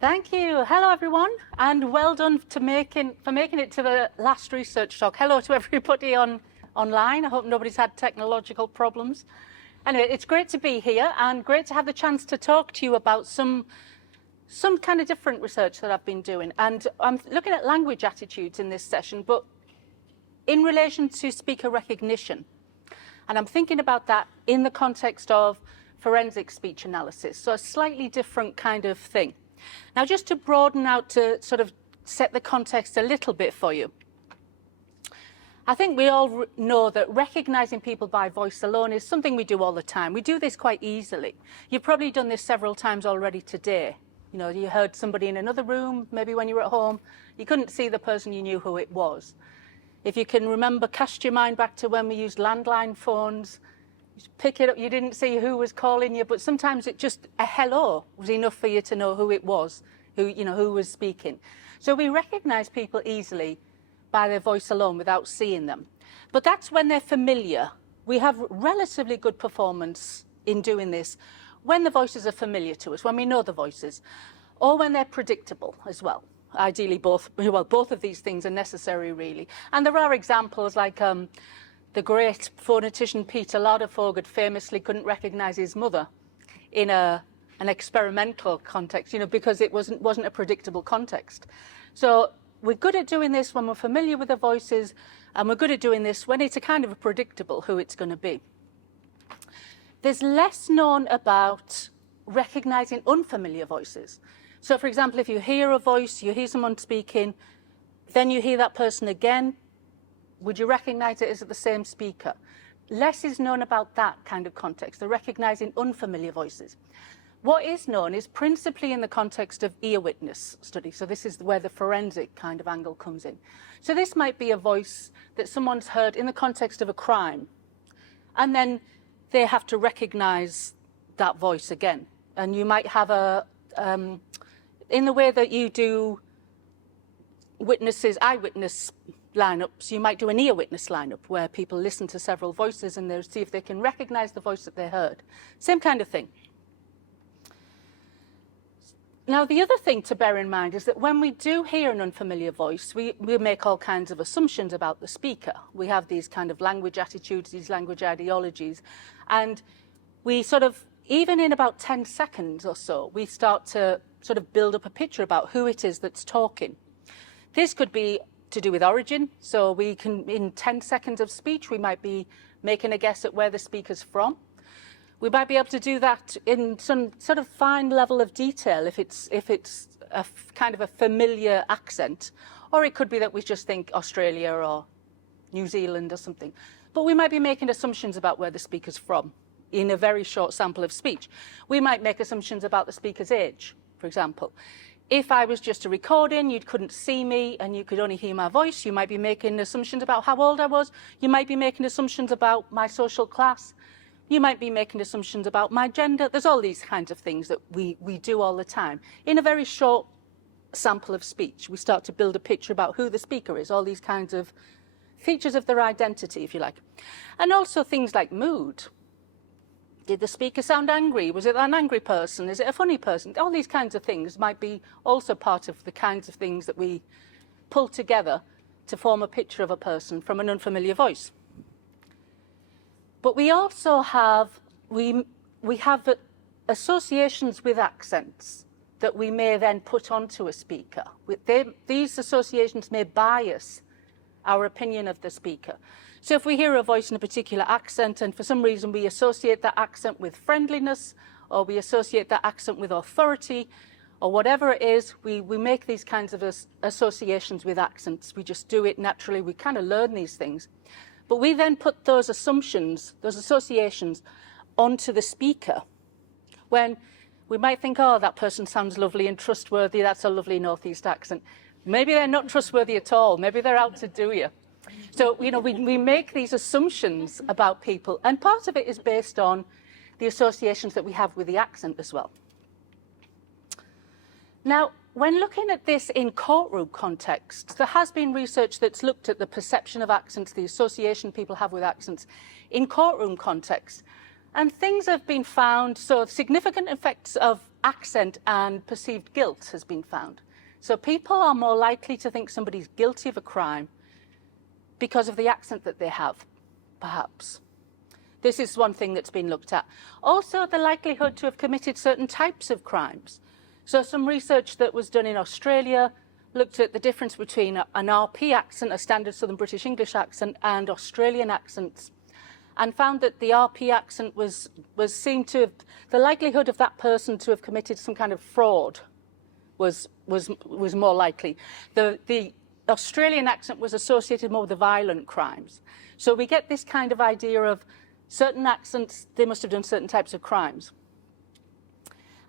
Thank you. Hello, everyone, and well done for making it to the last research talk. Hello to everybody online. I hope nobody's had technological problems. Anyway, it's great to be here and great to have the chance to talk to you about some kind of different research that I've been doing. And I'm looking at language attitudes in this session, but in relation to speaker recognition. And I'm thinking about that in the context of forensic speech analysis, so a slightly different kind of thing. Now, just to broaden out, to sort of set the context a little bit for you, I think we all know that recognizing people by voice alone is something we do all the time. We do this quite easily. You've probably done this several times already today. You know, you heard somebody in another room, maybe when you were at home, you couldn't see the person, you knew who it was. If you can remember, cast your mind back to when we used landline phones, you pick it up, you didn't see who was calling you, but sometimes it just, a hello was enough for you to know who it was, who was speaking. So we recognize people easily by their voice alone without seeing them. But that's when they're familiar. We have relatively good performance in doing this when the voices are familiar to us, when we know the voices, or when they're predictable as well. Ideally, both of these things are necessary, really. And there are examples like the great phonetician Peter Lardefoged famously couldn't recognize his mother in an experimental context, because it wasn't a predictable context. So we're good at doing this when we're familiar with the voices, and we're good at doing this when it's a kind of a predictable who it's going to be. There's less known about recognizing unfamiliar voices. So, for example, if you hear a voice, you hear someone speaking, then you hear that person again, would you recognize it as the same speaker? Less is known about that kind of context, the recognizing unfamiliar voices. What is known is principally in the context of ear witness study. So this is where the forensic kind of angle comes in. So this might be a voice that someone's heard in the context of a crime, and then they have to recognize that voice again. And you might have in the way that you do eyewitness lineups, you might do an ear witness lineup where people listen to several voices and they'll see if they can recognize the voice that they heard. Same kind of thing. Now, the other thing to bear in mind is that when we do hear an unfamiliar voice, we make all kinds of assumptions about the speaker. We have these kind of language attitudes, these language ideologies, and we sort of, even in about 10 seconds or so, we start to sort of build up a picture about who it is that's talking. This could be to do with origin. So we can, in 10 seconds of speech, we might be making a guess at where the speaker's from. We might be able to do that in some sort of fine level of detail if it's a kind of a familiar accent, or it could be that we just think Australia or New Zealand or something. But we might be making assumptions about where the speaker's from in a very short sample of speech. We might make assumptions about the speaker's age, for example. If I was just a recording, you couldn't see me and you could only hear my voice, you might be making assumptions about how old I was. You might be making assumptions about my social class. You might be making assumptions about my gender. There's all these kinds of things that we do all the time. In a very short sample of speech, we start to build a picture about who the speaker is, all these kinds of features of their identity, if you like. And also things like mood. Did the speaker sound angry? Was it an angry person? Is it a funny person? All these kinds of things might be also part of the kinds of things that we pull together to form a picture of a person from an unfamiliar voice. But we also have, we have associations with accents that we may then put onto a speaker. These associations may bias our opinion of the speaker. So if we hear a voice in a particular accent and for some reason we associate that accent with friendliness, or we associate that accent with authority, or whatever it is, we make these kinds of associations with accents. We just do it naturally. We kind of learn these things. But we then put those assumptions, those associations, onto the speaker when we might think, oh, that person sounds lovely and trustworthy. That's a lovely Northeast accent. Maybe they're not trustworthy at all. Maybe they're out to do you. So, we make these assumptions about people, and part of it is based on the associations that we have with the accent as well. Now, when looking at this in courtroom context, there has been research that's looked at the perception of accents, the association people have with accents in courtroom context. And things have been found, so significant effects of accent and perceived guilt has been found. So people are more likely to think somebody's guilty of a crime because of the accent that they have, perhaps. This is one thing that's been looked at. Also, the likelihood to have committed certain types of crimes. So some research that was done in Australia looked at the difference between an RP accent, a standard Southern British English accent, and Australian accents, and found that the RP accent was seen to have, the likelihood of that person to have committed some kind of fraud was more likely. The Australian accent was associated more with the violent crimes. So we get this kind of idea of certain accents, they must have done certain types of crimes.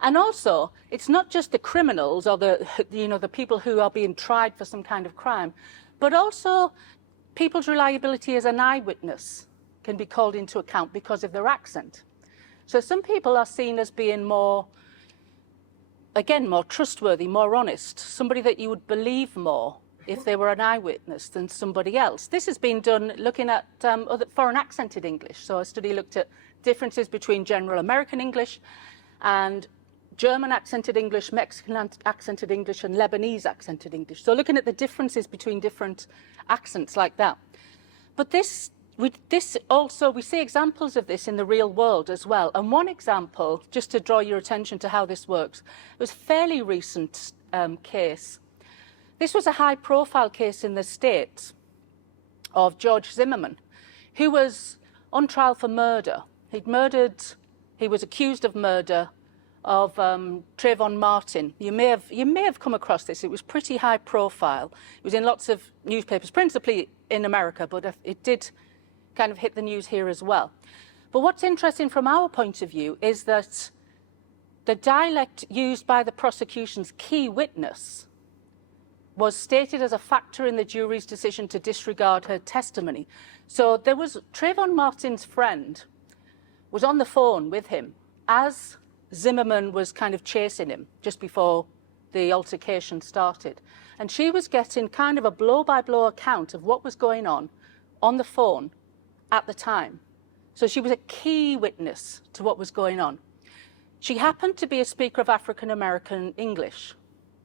And also, it's not just the criminals or the people who are being tried for some kind of crime, but also people's reliability as an eyewitness can be called into account because of their accent. So some people are seen as being more, again, more trustworthy, more honest, somebody that you would believe more if they were an eyewitness than somebody else. This has been done looking at other foreign accented English. So a study looked at differences between general American English and German accented English, Mexican accented English, and Lebanese accented English. So looking at the differences between different accents like that. But we see examples of this in the real world as well. And one example, just to draw your attention to how this works, was a fairly recent case. This was a high-profile case in the States of George Zimmerman, who was on trial for murder. He was accused of murder of Trayvon Martin. You may have come across this. It was pretty high-profile. It was in lots of newspapers, principally in America, but it did kind of hit the news here as well. But what's interesting from our point of view is that the dialect used by the prosecution's key witness was stated as a factor in the jury's decision to disregard her testimony. So Trayvon Martin's friend was on the phone with him as Zimmerman was kind of chasing him just before the altercation started. And she was getting kind of a blow-by-blow account of what was going on the phone at the time. So she was a key witness to what was going on. She happened to be a speaker of African-American English,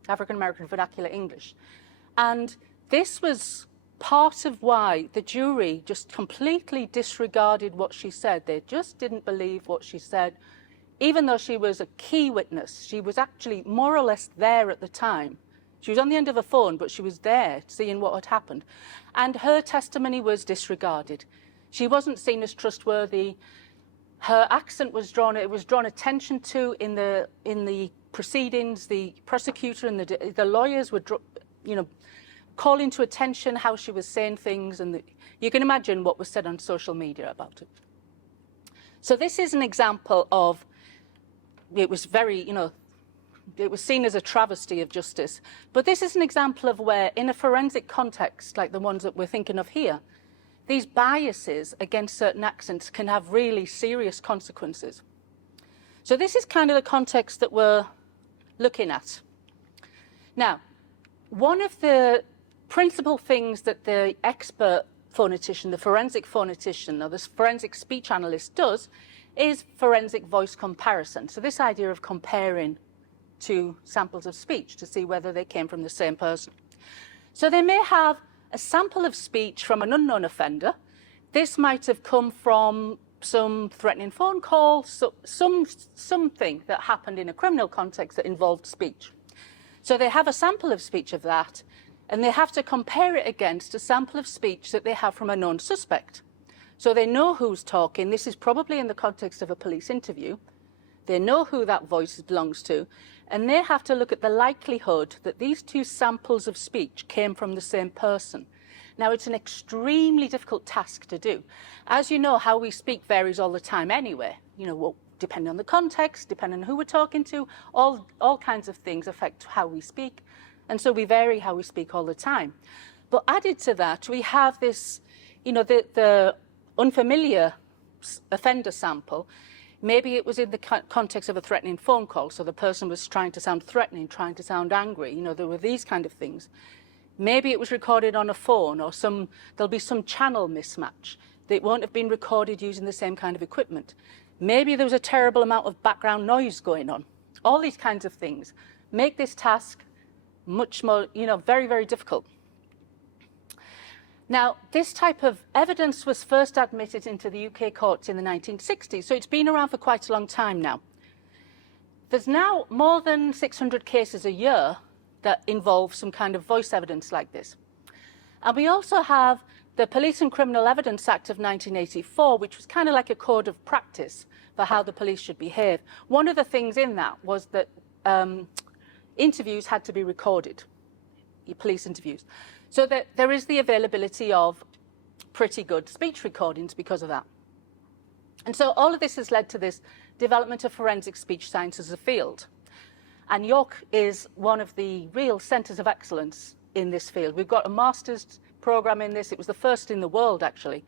African-American vernacular English. And this was part of why the jury just completely disregarded what she said. They just didn't believe what she said. Even though she was a key witness, she was actually more or less there at the time. She was on the end of a phone, but she was there seeing what had happened. And her testimony was disregarded. She wasn't seen as trustworthy. Her accent was drawn attention to in the proceedings. The prosecutor and the lawyers were, calling to attention how she was saying things. And you can imagine what was said on social media about it. So this is an example of, it was it was seen as a travesty of justice. But this is an example of where, in a forensic context, like the ones that we're thinking of here, these biases against certain accents can have really serious consequences. So this is kind of the context that we're looking at. Now, one of the principal things that the expert phonetician, the forensic phonetician, or the forensic speech analyst does is forensic voice comparison. So this idea of comparing two samples of speech to see whether they came from the same person. So they may have a sample of speech from an unknown offender. This might have come from some threatening phone call, something that happened in a criminal context that involved speech. So they have a sample of speech of that, and they have to compare it against a sample of speech that they have from a known suspect. So they know who's talking. This is probably in the context of a police interview. They know who that voice belongs to, and they have to look at the likelihood that these two samples of speech came from the same person. Now, it's an extremely difficult task to do. As you know, how we speak varies all the time anyway. Depending on the context, depending on who we're talking to, all kinds of things affect how we speak. And so we vary how we speak all the time. But added to that, we have this, the unfamiliar offender sample. Maybe it was in the context of a threatening phone call, so the person was trying to sound threatening, trying to sound angry. There were these kind of things. Maybe it was recorded on a phone, or there'll be some channel mismatch. It won't have been recorded using the same kind of equipment. Maybe there was a terrible amount of background noise going on, All these kinds of things make this task much more, very, very difficult. Now, this type of evidence was first admitted into the UK courts in the 1960s, so it's been around for quite a long time now. There's now more than 600 cases a year that involve some kind of voice evidence like this. And we also have the Police and Criminal Evidence Act of 1984, which was kind of like a code of practice for how the police should behave. One of the things in that was that interviews had to be recorded, police interviews. So that there is the availability of pretty good speech recordings because of that. And so all of this has led to this development of forensic speech science as a field. And York is one of the real centres of excellence in this field. We've got a master's program in this. It was the first in the world, actually.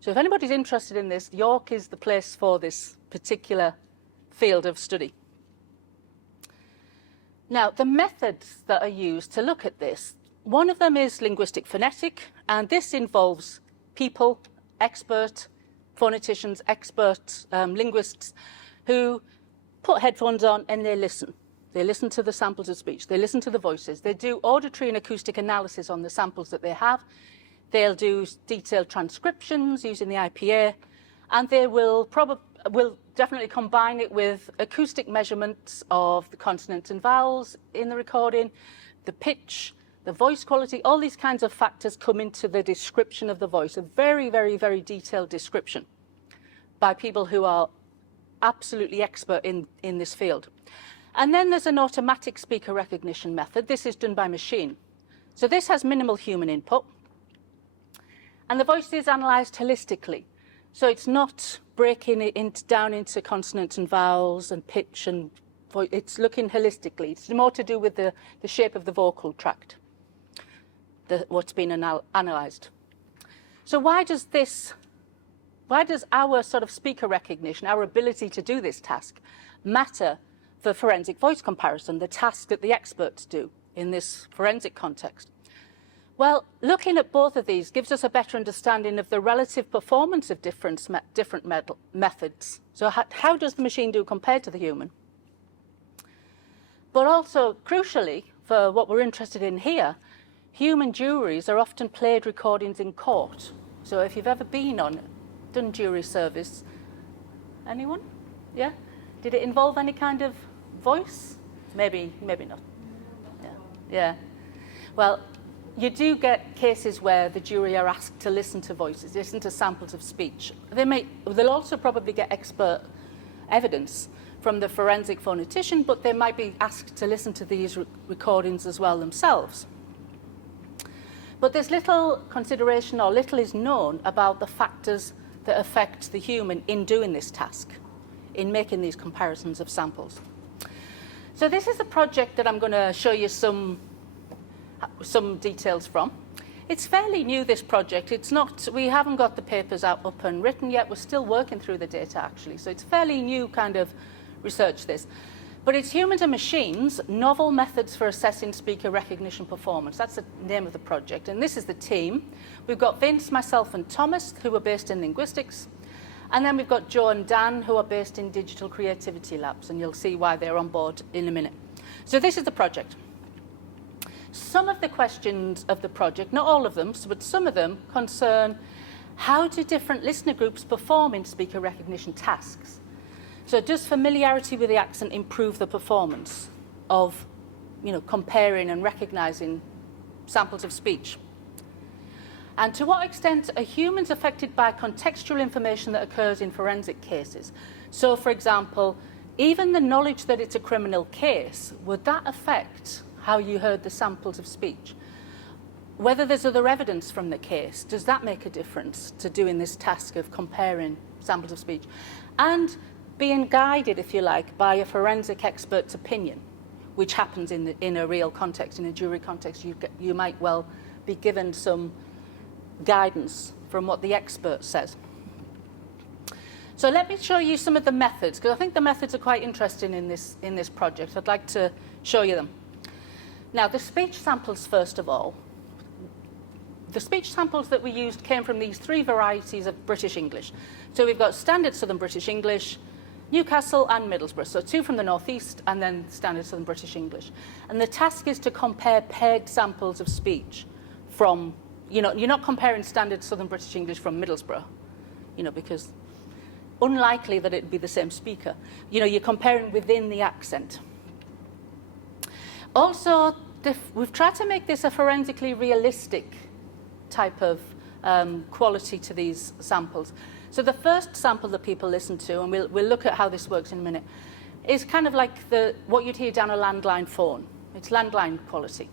So if anybody's interested in this, York is the place for this particular field of study. Now, the methods that are used to look at this, one of them is linguistic phonetic, and this involves people, expert phoneticians, expert linguists, who put headphones on and they listen. They listen to the samples of speech. They listen to the voices. They do auditory and acoustic analysis on the samples that they have. They'll do detailed transcriptions using the IPA, and they will definitely combine it with acoustic measurements of the consonants and vowels in the recording, the pitch, the voice quality. All these kinds of factors come into the description of the voice, a very, very, very detailed description by people who are absolutely expert in this field. And then there's an automatic speaker recognition method. This is done by machine. So this has minimal human input. And the voice is analysed holistically. So it's not breaking it down into consonants and vowels and pitch and voice. It's looking holistically. It's more to do with the shape of the vocal tract, what's been analysed. So why does our sort of speaker recognition, our ability to do this task, matter for forensic voice comparison, the task that the experts do in this forensic context? Well, looking at both of these gives us a better understanding of the relative performance of different methods. So how does the machine do compared to the human? But also, crucially, for what we're interested in here, human juries are often played recordings in court. So if you've ever done jury service, anyone? Yeah? Did it involve any kind of voice? Maybe not. Yeah. Well, you do get cases where the jury are asked to listen to voices, listen to samples of speech. They'll also probably get expert evidence from the forensic phonetician, but they might be asked to listen to these recordings as well themselves. But there's little consideration, or little is known about the factors that affect the human in doing this task, in making these comparisons of samples. So this is a project that I'm going to show you some details from. It's fairly new, this project. We haven't got the papers up and written yet. We're still working through the data, actually. So it's fairly new kind of research, this. But it's Humans and Machines, Novel Methods for Assessing Speaker Recognition Performance. That's the name of the project. And this is the team. We've got Vince, myself, and Thomas, who are based in linguistics. And then we've got Joe and Dan, who are based in digital creativity labs. And you'll see why they're on board in a minute. So this is the project. Some of the questions of the project, not all of them, but some of them concern how do different listener groups perform in speaker recognition tasks? So does familiarity with the accent improve the performance of, comparing and recognising samples of speech? And to what extent are humans affected by contextual information that occurs in forensic cases? So, for example, even the knowledge that it's a criminal case, would that affect how you heard the samples of speech? Whether there's other evidence from the case, does that make a difference to doing this task of comparing samples of speech? And being guided, if you like, by a forensic expert's opinion, which happens in a real context, in a jury context, you might well be given some guidance from what the expert says. So let me show you some of the methods, because I think the methods are quite interesting in this project. I'd like to show you them. Now, the speech samples, first of all. The speech samples that we used came from these three varieties of British English. So we've got standard Southern British English, Newcastle and Middlesbrough. So 2 from the northeast and then standard Southern British English. And the task is to compare paired samples of speech from, you're not comparing standard Southern British English from Middlesbrough, because unlikely that it'd be the same speaker. You're comparing within the accent. Also, we've tried to make this a forensically realistic type of quality to these samples. So the first sample that people listen to, and we'll look at how this works in a minute, is kind of like what you'd hear down a landline phone. It's landline quality.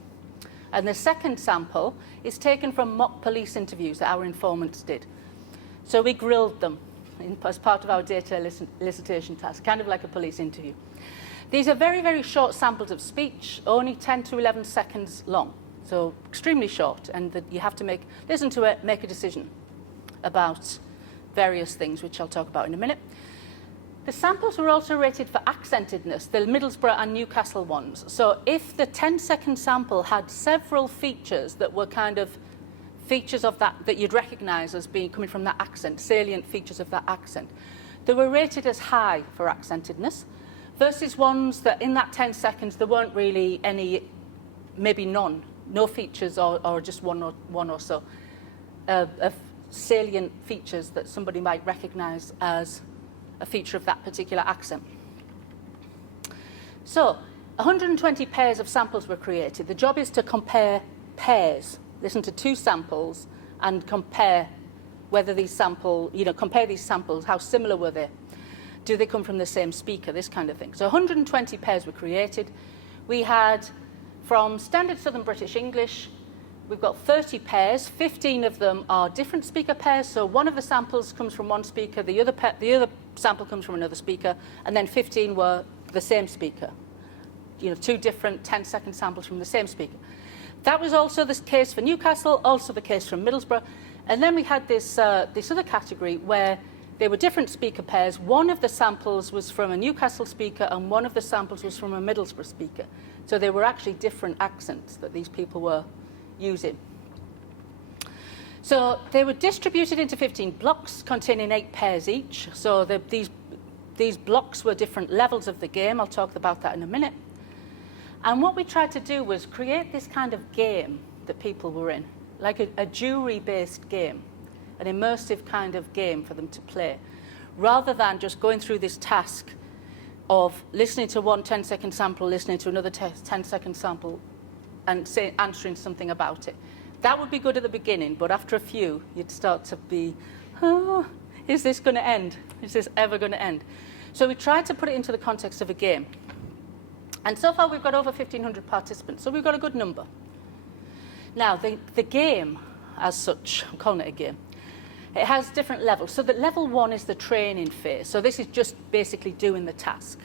And the second sample is taken from mock police interviews that our informants did. So we grilled them as part of our data elicitation task, kind of like a police interview. These are very, very short samples of speech, only 10 to 11 seconds long. So extremely short, and that you have to listen to it, make a decision about various things, which I'll talk about in a minute. The samples were also rated for accentedness, the Middlesbrough and Newcastle ones. So if the 10-second sample had several features that were kind of features of that you'd recognise as being coming from that accent, salient features of that accent, they were rated as high for accentedness, versus ones that in that 10 seconds there weren't really any, maybe none, no features or just one or so of salient features that somebody might recognise as a feature of that particular accent. So 120 pairs of samples were created. The job is to compare pairs, listen to 2 samples and compare whether these compare these samples, how similar were they? Do they come from the same speaker, this kind of thing. So 120 pairs were created. We had, from standard Southern British English, we've got 30 pairs. 15 of them are different speaker pairs. So one of the samples comes from one speaker, the other sample comes from another speaker, and then 15 were the same speaker. 2 different 10-second samples from the same speaker. That was also the case for Newcastle, also the case from Middlesbrough. And then we had this other category where they were different speaker pairs. One of the samples was from a Newcastle speaker and one of the samples was from a Middlesbrough speaker. So they were actually different accents that these people were using. So they were distributed into 15 blocks containing 8 pairs each. So these blocks were different levels of the game. I'll talk about that in a minute. And what we tried to do was create this kind of game that people were in, like a jury-based game, an immersive kind of game for them to play, rather than just going through this task of listening to one 10-second sample, listening to another 10-second sample, and answering something about it. That would be good at the beginning, but after a few, you'd start to be, is this going to end? Is this ever going to end? So we tried to put it into the context of a game. And so far, we've got over 1,500 participants, so we've got a good number. Now, the game, as such, I'm calling it a game, it has different levels. So that level 1 is the training phase. So this is just basically doing the task.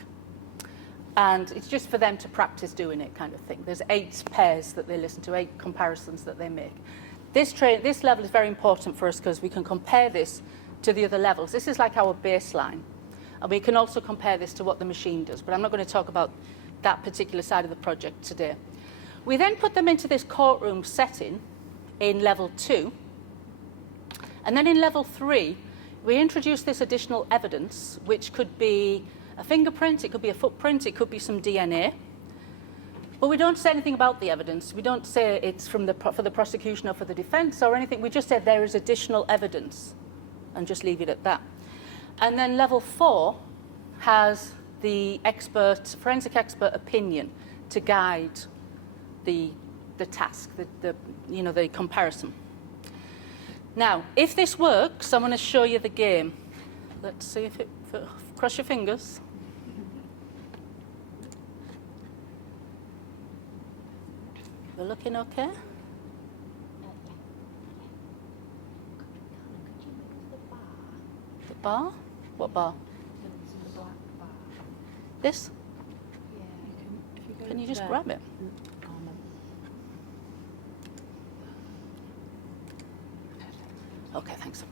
And it's just for them to practice doing it, kind of thing. There's 8 pairs that they listen to, 8 comparisons that they make. This level is very important for us because we can compare this to the other levels. This is like our baseline. And we can also compare this to what the machine does. But I'm not going to talk about that particular side of the project today. We then put them into this courtroom setting in level 2. And then in level 3, we introduce this additional evidence, which could be a fingerprint, it could be a footprint, it could be some DNA. But we don't say anything about the evidence. We don't say it's for the prosecution or for the defense or anything. We just say there is additional evidence and just leave it at that. And then level 4 has the forensic expert opinion to guide the task, the comparison. Now, if this works, I'm going to show you the game. Let's see if cross your fingers. We're looking okay? The bar? What bar? This? Can you just grab it? Okay, thanks.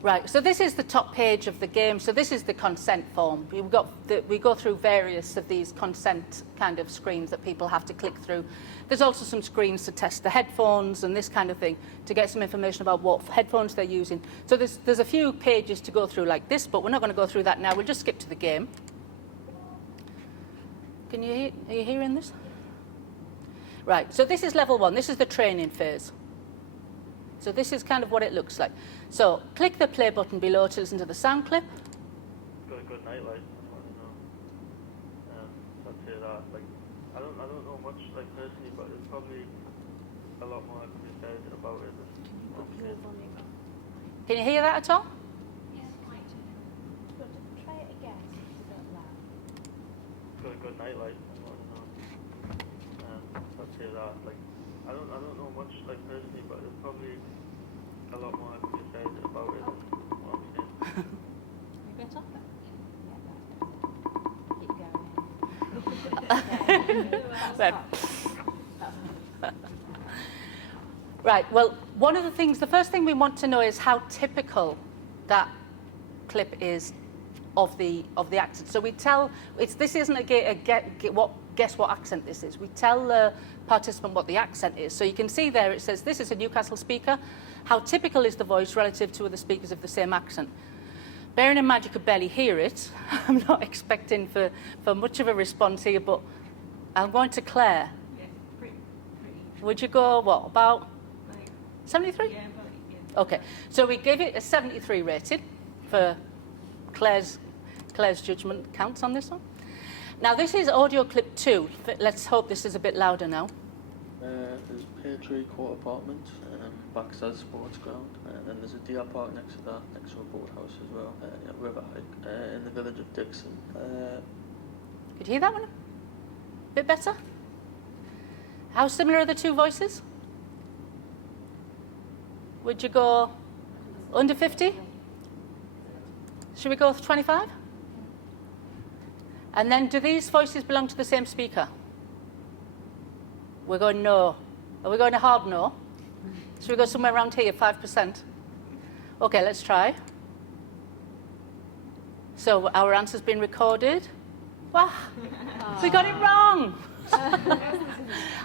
Right, so this is the top page of the game. So this is the consent form. We go through various of these consent kind of screens that people have to click through. There's also some screens to test the headphones and this kind of thing to get some information about what headphones they're using. So there's a few pages to go through like this, but we're not going to go through that now. We'll just skip to the game. Are you hearing this? Right, so this is level 1. This is the training phase. So this is kind of what it looks like. So click the play button below to listen to the sound clip. Got a good nightlight. I'd say that. Like, I don't know much, like, personally, but there's probably a lot more I could be said about it. Can you hear that at all? Yes, quite. But try it again. It's a bit loud. Got a good nightlight. I'd say that. Like, I don't know much, like, personally, but there's probably a lot more I could be said about it. You better? Keep going. Right, well, one of the things, the first thing we want to know is how typical that clip is of the accent. So we tell, this isn't guess what accent this is. We tell the participant what the accent is. So you can see there it says, this is a Newcastle speaker. How typical is the voice relative to other speakers of the same accent? Bearing in mind you could barely hear it, I'm not expecting for much of a response here, but I'm going to Claire. Yeah, pretty. Would you go, what, about Like, 73? yeah, Okay, so we gave it a 73 rated for Claire's judgment counts on this one. Now this is audio clip 2. Let's hope this is a bit louder now. There's Pear Tree Court Apartment, backside sports ground, and then there's a deer park next to that, next to a boathouse as well, river hike, in the village of Dixon. Could you hear that one? A bit better? How similar are the two voices? Would you go under 50? Should we go with 25? And then do these voices belong to the same speaker? We're going no. Are we going a hard no? Should we go somewhere around here, 5%? Okay, let's try. So our answer's been recorded. Wow, we got it wrong.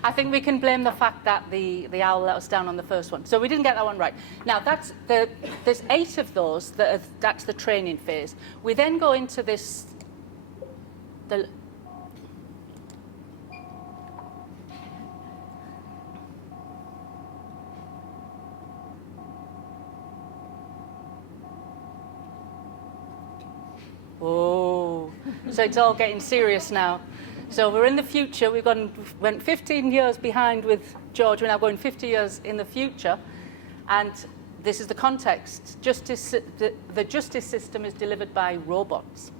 I think we can blame the fact that the owl let us down on the first one. So we didn't get that one right. Now, there's 8 of those, that's the training phase. We then go into this, Whoa, so it's all getting serious now. So we're in the future. Went 15 years behind with George. We're now going 50 years in the future. And this is the context. The justice system is delivered by robots.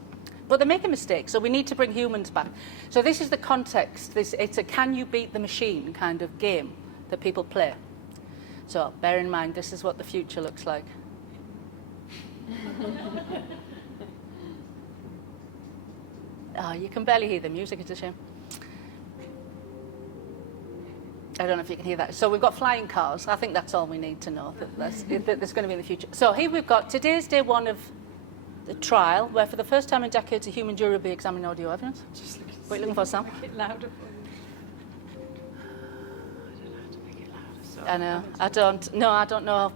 But they make a mistake, so we need to bring humans back. So this is the context. It's a can you beat the machine kind of game that people play. So bear in mind, this is what the future looks like. Oh, you can barely hear the music, it's a shame. I don't know if you can hear that. So we've got flying cars. I think that's all we need to know, that there's going to be in the future. So here we've got, today's day 1 of the trial, where for the first time in decades a human jury will be examining audio evidence. What are you looking for, Sam? Make it louder for you. I know. I don't know.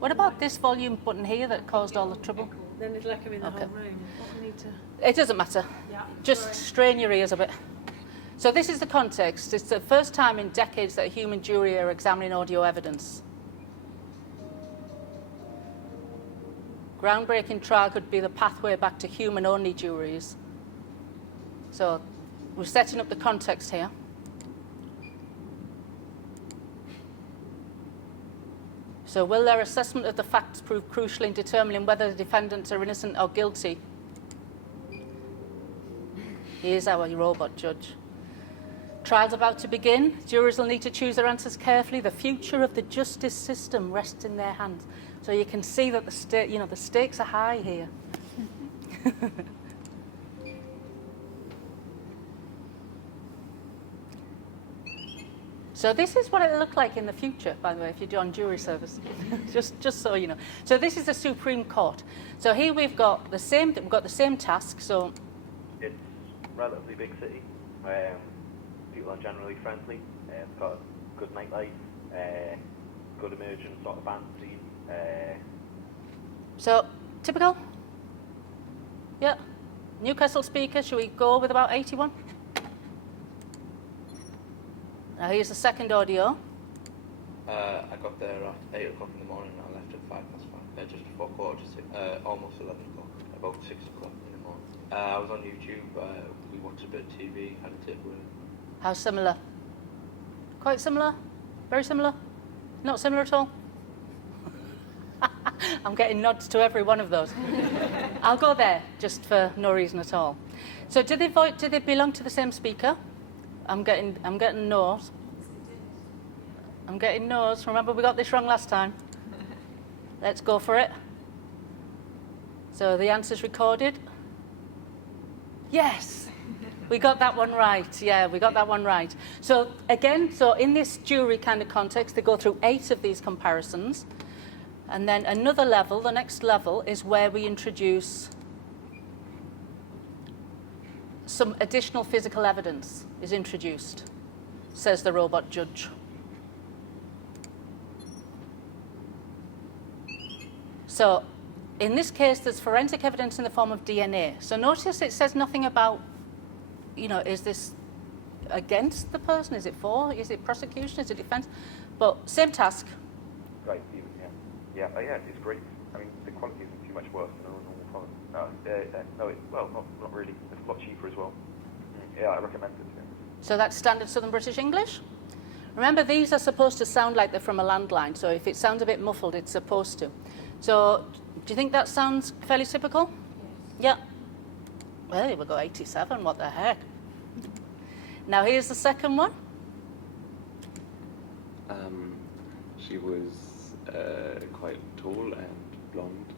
What about this volume button here that caused all the trouble? Then it'll echo in the Okay. whole room. What we need to... It doesn't matter. Yeah. Just strain your ears a bit. So this is the context. It's the first time in decades that a human jury are examining audio evidence. Groundbreaking trial could be the pathway back to human-only juries. So we're setting up the context here. So will their assessment of the facts prove crucial in determining whether the defendants are innocent or guilty? Here's our robot judge. Trial's about to begin. Jurors will need to choose their answers carefully. The future of the justice system rests in their hands. So you can see that the stakes are high here. So this is what it'll look like in the future, by the way, if you're on jury service, just so you know. So this is the Supreme Court. So here we've got the same task. So It's a relatively big city. People are generally friendly. It's got a good nightlife, good emergent sort of band scene. so typical. Yeah. Newcastle speaker. Should we go with about 81? Now here's the second audio. I got there at 8 o'clock in the morning and I left at 5:05, just before 6:15, almost 11 o'clock, about 6 o'clock in the morning. I was on YouTube, we watched a bit of TV, had a takeaway. How similar? Quite similar? Very similar? Not similar at all? I'm getting nods to every one of those. I'll go there just for no reason at all. So do they belong to the same speaker? I'm getting no's. I'm getting no's. Remember, we got this wrong last time. Let's go for it. So the answer's recorded. Yes, we got that one right. Yeah, we got that one right. So again, so in this jury kind of context, they go through 8 of these comparisons. And then another level, the next level, is where we introduce some additional physical evidence is introduced, says the robot judge. So in this case, there's forensic evidence in the form of DNA. So notice it says nothing about, is this against the person? Is it for? Is it prosecution? Is it defense? But same task. Right, yeah, it's great. I mean, the quality isn't too much worse than a normal phone. Not really. It's a lot cheaper as well. Yeah, I recommend it. Yeah. So that's standard Southern British English. Remember, these are supposed to sound like they're from a landline. So if it sounds a bit muffled, it's supposed to. So do you think that sounds fairly typical? Yes. Yeah. Well, here we go, 87. What the heck? Now here's the second one. She was quite tall and blonde,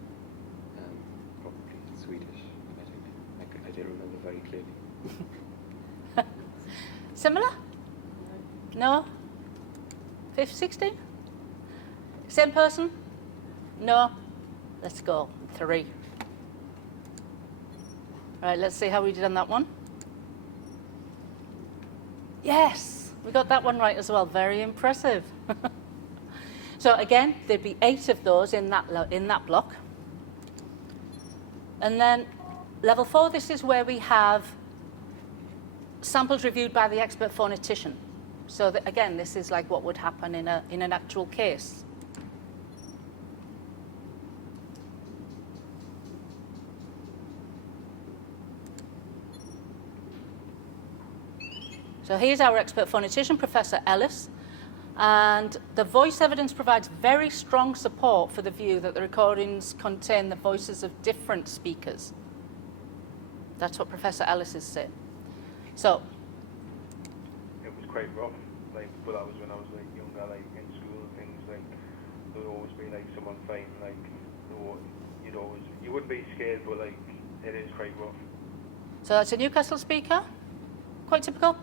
probably Swedish, I think. I don't remember very clearly. Similar? No? 16? Same person? No? Let's go. 3. All right, let's see how we did on that one. Yes, we got that one right as well. Very impressive. So again, there'd be 8 of those in that block. And then level 4, this is where we have samples reviewed by the expert phonetician. So that, again, this is like what would happen in an actual case. So here's our expert phonetician, Professor Ellis. And the voice evidence provides very strong support for the view that the recordings contain the voices of different speakers. That's what Professor Ellis is saying. So it was quite rough. Like, when I was younger, like in school and things, like there would always be like someone fighting, like you wouldn't be scared, but like it is quite rough. So that's a Newcastle speaker, quite typical.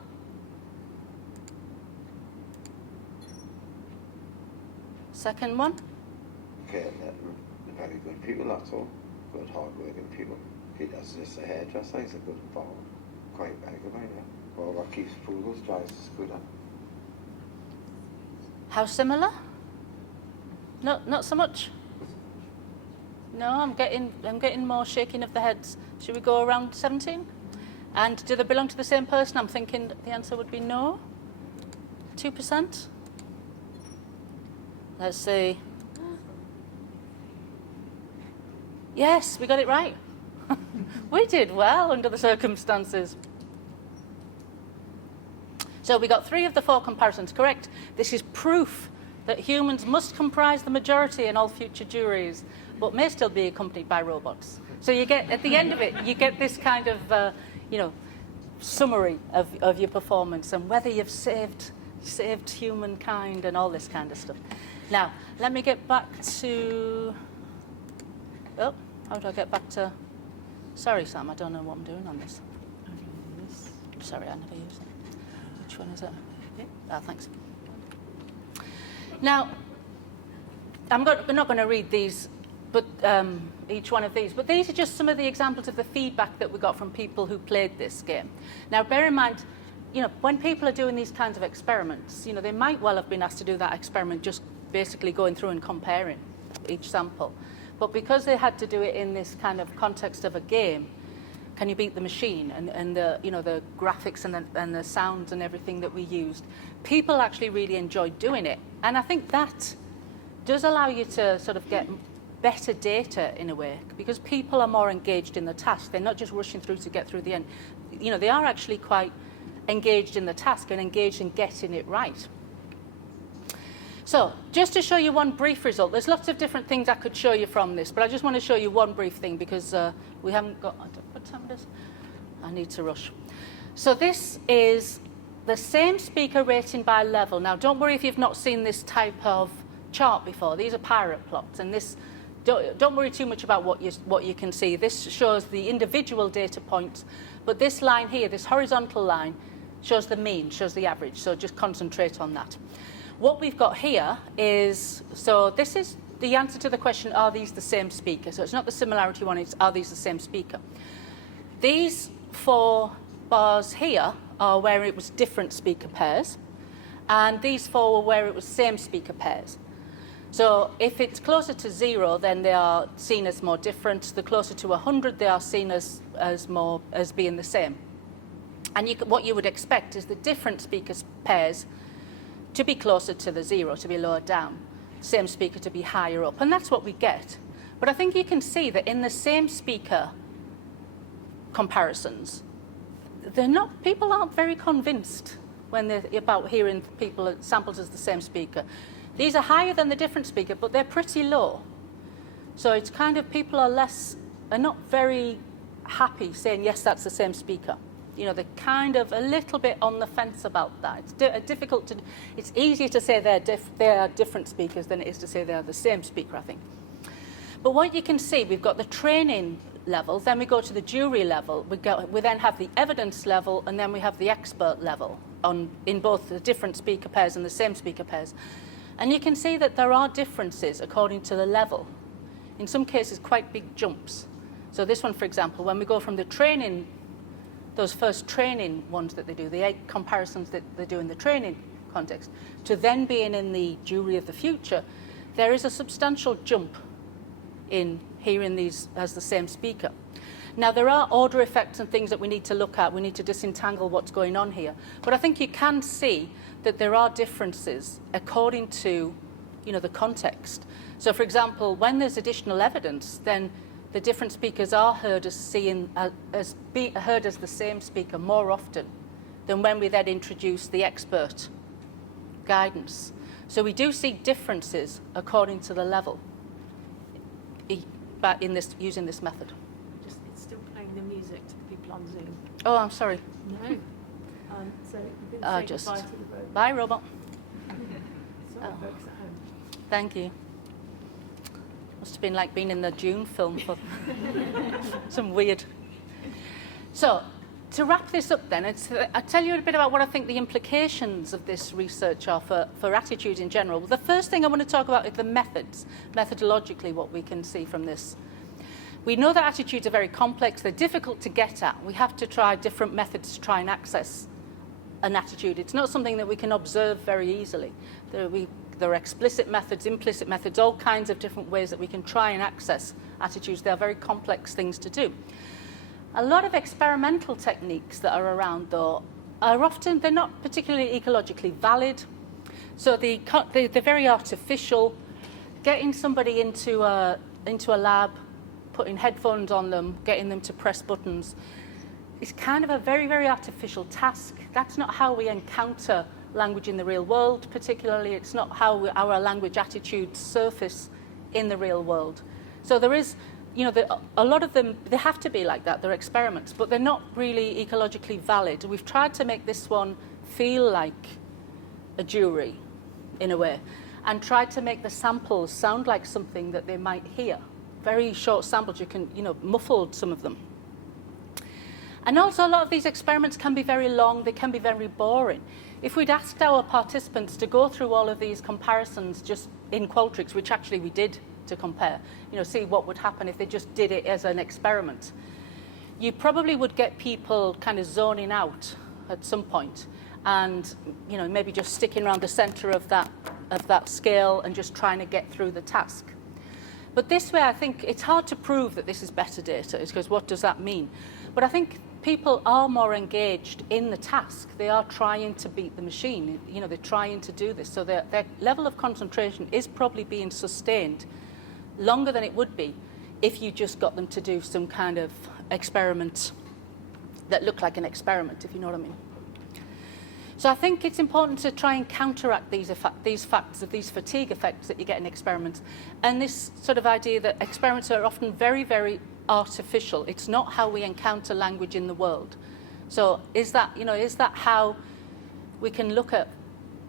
Second one. Okay, very good people, that's all. Good, hard-working people. He does just a hairdresser, he's a good farmer. Quite very good, yeah. Well, what keeps poodles dry is good, huh? How similar? Not so much. No, I'm getting more shaking of the heads. Should we go around 17? And do they belong to the same person? I'm thinking the answer would be no. 2%. Let's see. Yes, we got it right. We did well under the circumstances. So we got 3 of the 4 comparisons correct. This is proof that humans must comprise the majority in all future juries, but may still be accompanied by robots. So you get, at the end of it, you get this kind of, summary of your performance and whether you've saved humankind and all this kind of stuff. Now, let me get back to... Oh, how do I get back to... Sorry, Sam, I don't know what I'm doing on this. Sorry, I never use it. Which one is it? Ah, thanks. Now, we're not going to read these, but each one of these, but these are just some of the examples of the feedback that we got from people who played this game. Now, bear in mind, when people are doing these kinds of experiments, they might well have been asked to do that experiment just basically going through and comparing each sample. But because they had to do it in this kind of context of a game, can you beat the machine and the the graphics and the sounds and everything that we used, people actually really enjoyed doing it. And I think that does allow you to sort of get better data in a way, because people are more engaged in the task. They're not just rushing through to get through the end. They are actually quite engaged in the task and engaged in getting it right. So just to show you one brief result, there's lots of different things I could show you from this, but I just want to show you one brief thing because we haven't got, what time it is? I need to rush. So this is the same speaker rating by level. Now don't worry if you've not seen this type of chart before. These are pirate plots, and this, don't worry too much about what you can see. This shows the individual data points, but this line here, this horizontal line, shows the mean, shows the average, so just concentrate on that. What we've got here is, so this is the answer to the question, are these the same speaker? So it's not the similarity one, it's are these the same speaker? These 4 bars here are where it was different speaker pairs, and these 4 were where it was same speaker pairs. So if it's closer to 0, then they are seen as more different. The closer to 100, they are seen as being the same. And what you would expect is the different speaker pairs to be closer to the 0, to be lower down, same speaker to be higher up, and that's what we get. But I think you can see that in the same speaker comparisons, people aren't very convinced when they're about hearing samples as the same speaker. These are higher than the different speaker, but they're pretty low. So it's kind of, people are not very happy saying, yes, that's the same speaker. They're kind of a little bit on the fence about that. It's easier to say they are different speakers than it is to say they are the same speaker, I think. But what you can see, we've got the training level, then we go to the jury level, we then have the evidence level, and then we have the expert level in both the different speaker pairs and the same speaker pairs. And you can see that there are differences according to the level. In some cases, quite big jumps. So this one, for example, when we go from the training, those first training ones that they do, the 8 comparisons that they do in the training context, to then being in the jury of the future, there is a substantial jump in hearing these as the same speaker. Now, there are order effects and things that we need to look at. We need to disentangle what's going on here. But I think you can see that there are differences according to, the context. So, for example, when there's additional evidence, then the different speakers are heard as heard as the same speaker more often than when we then introduce the expert guidance. So we do see differences according to the level, but using this method. It's still playing the music to the people on Zoom. Oh, I'm sorry. No. So you've been saying Just goodbye to the robot. bye, robot. Sorry, folks at home. Thank you. Must have been like being in the June film for some weird. So, to wrap this up then, I'll tell you a bit about what I think the implications of this research are for attitudes in general. The first thing I want to talk about is the methods, methodologically what we can see from this. We know that attitudes are very complex, they're difficult to get at. We have to try different methods to try and access an attitude. It's not something that we can observe very easily. There are explicit methods, implicit methods, all kinds of different ways that we can try and access attitudes. They are very complex things to do. A lot of experimental techniques that are around, though, they're not particularly ecologically valid. So they're very artificial. Getting somebody into a lab, putting headphones on them, getting them to press buttons, is kind of a very, very artificial task. That's not how we encounter language in the real world, particularly. It's not how our language attitudes surface in the real world. So there is, a lot of them, they have to be like that. They're experiments, but they're not really ecologically valid. We've tried to make this one feel like a jury, in a way, and tried to make the samples sound like something that they might hear. Very short samples, you can, muffled some of them. And also a lot of these experiments can be very long, they can be very boring. If we'd asked our participants to go through all of these comparisons just in Qualtrics, which actually we did to compare, see what would happen if they just did it as an experiment, you probably would get people kind of zoning out at some point and maybe just sticking around the center of that scale and just trying to get through the task. But this way, I think it's hard to prove that this is better data, because what does that mean? But I think people are more engaged in the task. They are trying to beat the machine. They're trying to do this. So their level of concentration is probably being sustained longer than it would be if you just got them to do some kind of experiment that looked like an experiment, if you know what I mean. So I think it's important to try and counteract these factors of these fatigue effects that you get in experiments, and this sort of idea that experiments are often very, very artificial. It's not how we encounter language in the world. So is that how we can look at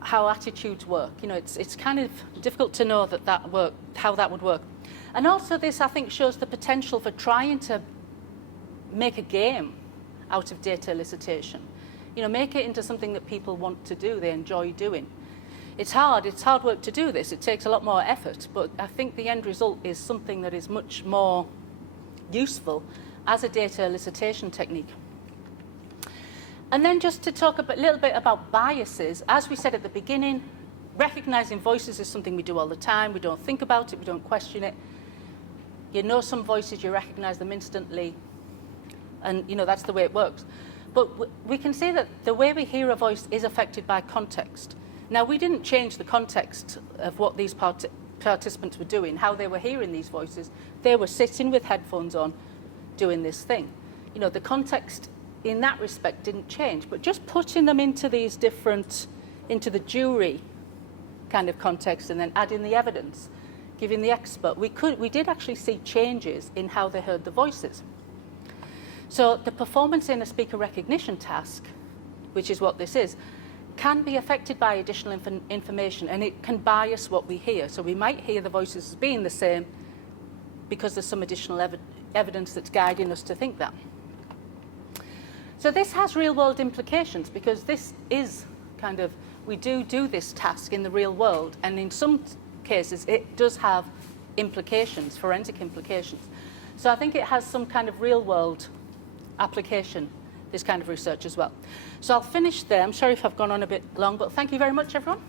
how attitudes work? It's kind of difficult to know how that would work. And also this, I think, shows the potential for trying to make a game out of data elicitation. Make it into something that people want to do, they enjoy doing. It's hard work to do this. It takes a lot more effort, but I think the end result is something that is much more useful as a data elicitation technique. And then just to talk a little bit about biases, as we said at the beginning, recognizing voices is something we do all the time. We don't think about it, we don't question it. You know some voices, you recognize them instantly, and that's the way it works. But we can see that the way we hear a voice is affected by context. Now, we didn't change the context of what these participants were doing, how they were hearing these voices. They were sitting with headphones on, doing this thing. The context in that respect didn't change, but just putting them into these into the jury kind of context and then adding the evidence, giving the expert, we did actually see changes in how they heard the voices. So the performance in a speaker recognition task, which is what this is, can be affected by additional information, and it can bias what we hear. So we might hear the voices as being the same because there's some additional evidence that's guiding us to think that. So this has real-world implications, because this is kind of, we do this task in the real world, and in some cases it does have implications, forensic implications. So I think it has some kind of real-world application, this kind of research as well. So I'll finish there. I'm sorry if I've gone on a bit long, but thank you very much, everyone.